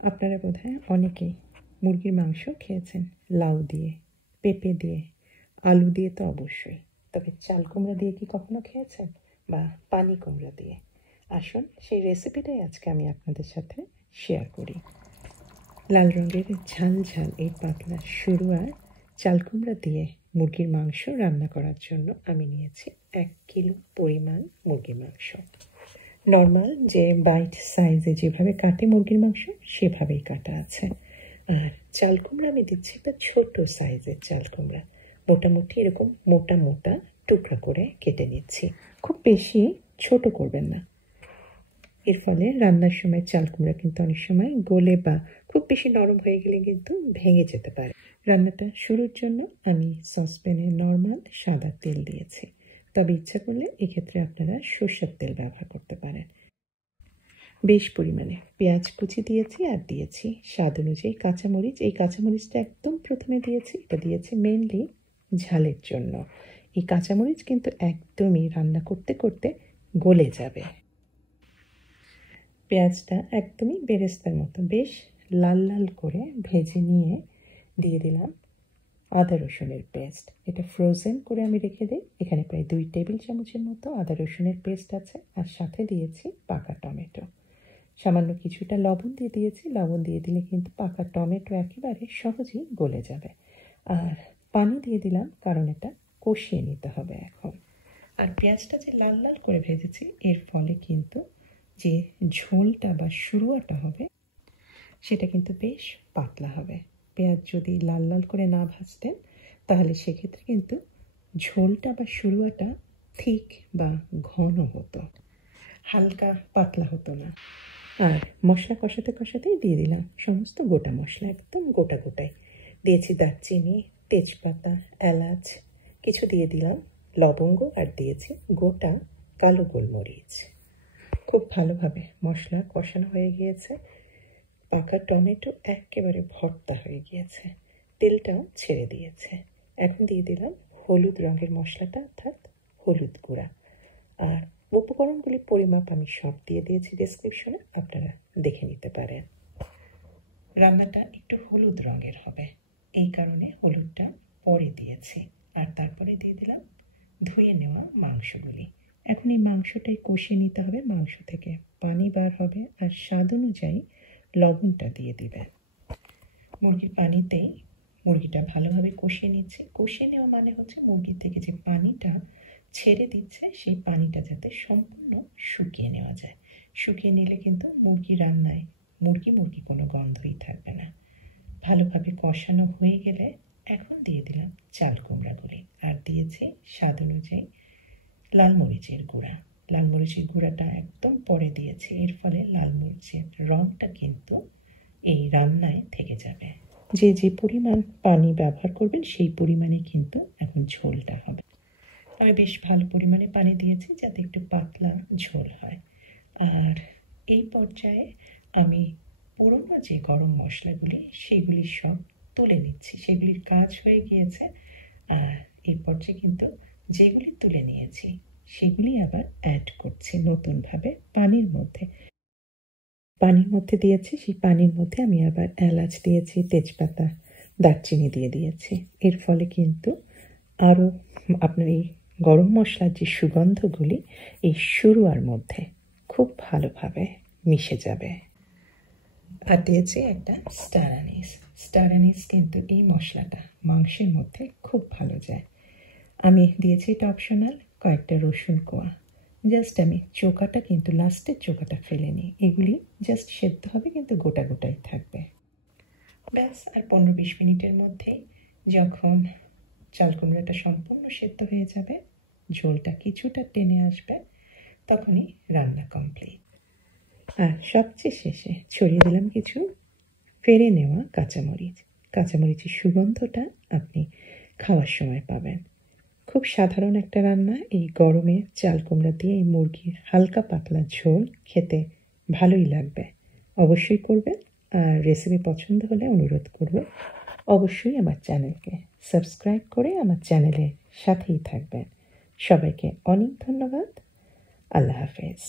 আপনারা বোধহয় অনেকেই মুরগির মাংস খেয়েছেন লাউ দিয়ে, পেঁপে দিয়ে, আলু দিয়ে তো অবশ্যই। তবে চাল কুমড়া দিয়ে কি কখনো খেয়েছেন? বা পানি কুমড়া দিয়ে? আসুন সেই রেসিপিটাই আজকে আমি আপনাদের সাথে শেয়ার করি। লাল রঙের ঝাল ঝাল এই পাতলা সরু আর চাল কুমড়া দিয়ে মুরগির মাংস রান্না করার জন্য আমি নিয়েছি 1 কিলো পরিমাণ মুরগির মাংস। নর্মাল যে বাইট সাইজে যেভাবে কাটে মুরগির মাংস সেভাবেই কাটা আছে। আর চাল কুমড়া আমি দিচ্ছি একটা ছোট সাইজের চাল কুমড়া, মোটামুটি এরকম মোটা মোটা টুকরা করে কেটে নিচ্ছি। খুব বেশি ছোট করবেন না, এর ফলে রান্নার সময় চাল কুমড়া কিন্তু অনেক সময় গলে বা খুব বেশি নরম হয়ে গেলে কিন্তু ভেঙে যেতে পারে। রান্নাটা শুরুর জন্য আমি সসপ্যানে নর্মাল সাদা তেল দিয়েছি, তবে ইচ্ছা করলে এক্ষেত্রে আপনারা সরষের তেল ব্যবহার করতে পারেন। বেশ পরিমাণে পেঁয়াজ কুচি দিয়েছি আর দিয়েছি স্বাদ অনুযায়ী কাঁচামরিচ। এই কাঁচামরিচটা একদম প্রথমে দিয়েছি, এটা দিয়েছি মেনলি ঝালের জন্য। এই কাঁচামরিচ কিন্তু একদমই রান্না করতে করতে গলে যাবে। পেঁয়াজটা একদমই বেরেস্তার মতো বেশ লাল লাল করে ভেজে নিয়ে দিয়ে দিলাম আদা রসুনের পেস্ট। এটা ফ্রোজেন করে আমি রেখে দিই। এখানে প্রায় 2 টেবিল চামচের মতো আদা রসুনের পেস্ট আছে, আর সাথে দিয়েছি পাকা টমেটো। সামান্য কিছুটা লবণ দিয়ে দিয়েছি। লবণ দিয়ে দিলে কিন্তু পাকা টমেটো একেবারে সহজেই গলে যাবে। আর পানি দিয়ে দিলাম, কারণ এটা কষিয়ে নিতে হবে এখন। আর পেঁয়াজটা যে লাল লাল করে ভেজেছি এর ফলে কিন্তু যে ঝোলটা বা শুরুয়াটা হবে সেটা কিন্তু বেশ পাতলা হবে। পেঁয়াজ যদি লাল লাল করে না ভাজতেন তাহলে সেক্ষেত্রে কিন্তু ঝোলটা বা শুরুয়াটা ঠিক বা ঘন হতো, হালকা পাতলা হতো না। আর মশলা কষাতে কষাতেই দিয়ে দিলাম সমস্ত গোটা মশলা, একদম গোটা গোটাই দিয়েছি। দারচিনি, তেজপাতা, এলাচ কিছু দিয়ে দিলাম, লবঙ্গ, আর দিয়েছি গোটা কালো গোলমরিচ। খুব ভালোভাবে মশলা কষানো হয়ে গিয়েছে। পাকা টমেটো একেবারে ভর্তা হয়ে গিয়েছে, তেলটা ছেড়ে দিয়েছে। এখন দিয়ে দিলাম হলুদ রঙের মশলাটা, অর্থাৎ হলুদ গুঁড়া। আর উপকরণগুলির পরিমাপ আমি সব দিয়ে দিয়েছি ডেসক্রিপশনে, আপনারা দেখে নিতে পারেন। রান্নাটা একটু হলুদ রঙের হবে, এই কারণে হলুদটা পরে দিয়েছি। আর তারপরে দিয়ে দিলাম ধুয়ে নেওয়া মাংসগুলি। এখন এই মাংসটাই কষিয়ে নিতে হবে, মাংস থেকে পানি বার হবে। আর স্বাদ অনুযায়ী লবণটা দিয়ে দিবেন। মুরগির পানিতেই মুরগিটা ভালোভাবে কষিয়ে নিচ্ছি। কষিয়ে নেওয়া মানে হচ্ছে মুরগির থেকে যে পানিটা ছেড়ে দিচ্ছে সেই পানিটা যাতে সম্পূর্ণ শুকিয়ে নেওয়া যায়। শুকিয়ে নিলে কিন্তু মুরগি রান্নায় মুরগি কোনো গন্ধই থাকবে না। ভালোভাবে কষানো হয়ে গেলে এখন দিয়ে দিলাম চাল কুমড়াগুলি, আর দিয়েছি স্বাদ অনুযায়ী লাল মরিচের গুঁড়া। লাল মরিচের গুঁড়াটা একদম পরে দিয়েছি, এর ফলে লাল মরিচের রঙটা কিন্তু এই রান্নায় থেকে যাবে। যে যে পরিমাণ পানি ব্যবহার করবেন সেই পরিমাণে কিন্তু এখন ঝোলটা হবে। আমি বেশ ভালো পরিমাণে পানি দিয়েছি যাতে একটু পাতলা ঝোল হয়। আর এই পর্যায়ে আমি পুরনো যে গরম মশলাগুলি সেগুলি সব তুলে নিচ্ছি। সেগুলির কাজ হয়ে গিয়েছে। আর এই পর্যায়ে কিন্তু যেগুলি তুলে নিয়েছি সেগুলি আবার অ্যাড করছি নতুনভাবে পানির মধ্যে। পানির মধ্যে দিয়েছি, সেই পানির মধ্যে আমি আবার এলাচ দিয়েছি, তেজপাতা, দারচিনি দিয়ে দিয়েছি। এর ফলে কিন্তু আরও আপনার এই গরম মশলার যে সুগন্ধগুলি এই শুরুয়ার মধ্যে খুব ভালোভাবে মিশে যাবে। আর দিয়েছি একটা স্টার অ্যানিস। স্টার অ্যানিস কিন্তু এই মশলাটা মাংসের মধ্যে খুব ভালো যায়। আমি দিয়েছি এটা অপশনাল, কয়েকটা রসুন কোয়া। জাস্ট আমি চোকাটা কিন্তু লাস্টের চোকাটা ফেলে নিই। এগুলি জাস্ট সেদ্ধ হবে, কিন্তু গোটা গোটাই থাকবে। ব্যাস, আর 15-20 মিনিটের মধ্যেই যখন চাল কুমড়াটা সম্পূর্ণ সেদ্ধ হয়ে যাবে, ঝোলটা কিছুটা টেনে আসবে, তখনই রান্না কমপ্লিট। আর সবচেয়ে শেষে ছড়িয়ে দিলাম কিছু ফেড়ে নেওয়া কাঁচামরিচ। কাঁচামরিচের সুগন্ধটা আপনি খাওয়ার সময় পাবেন। খুব সাধারণ একটা রান্না। এই গরমে চাল কুমড়া দিয়ে এই মুরগির হালকা পাতলা ঝোল খেতে ভালোই লাগবে। অবশ্যই করবেন। আর রেসিপি পছন্দ হলে অনুরোধ করব অবশ্যই আমার চ্যানেলকে সাবস্ক্রাইব করে আমার চ্যানেলের সাথেই থাকবেন। সবাইকে অনেক ধন্যবাদ। আল্লাহ হাফেজ।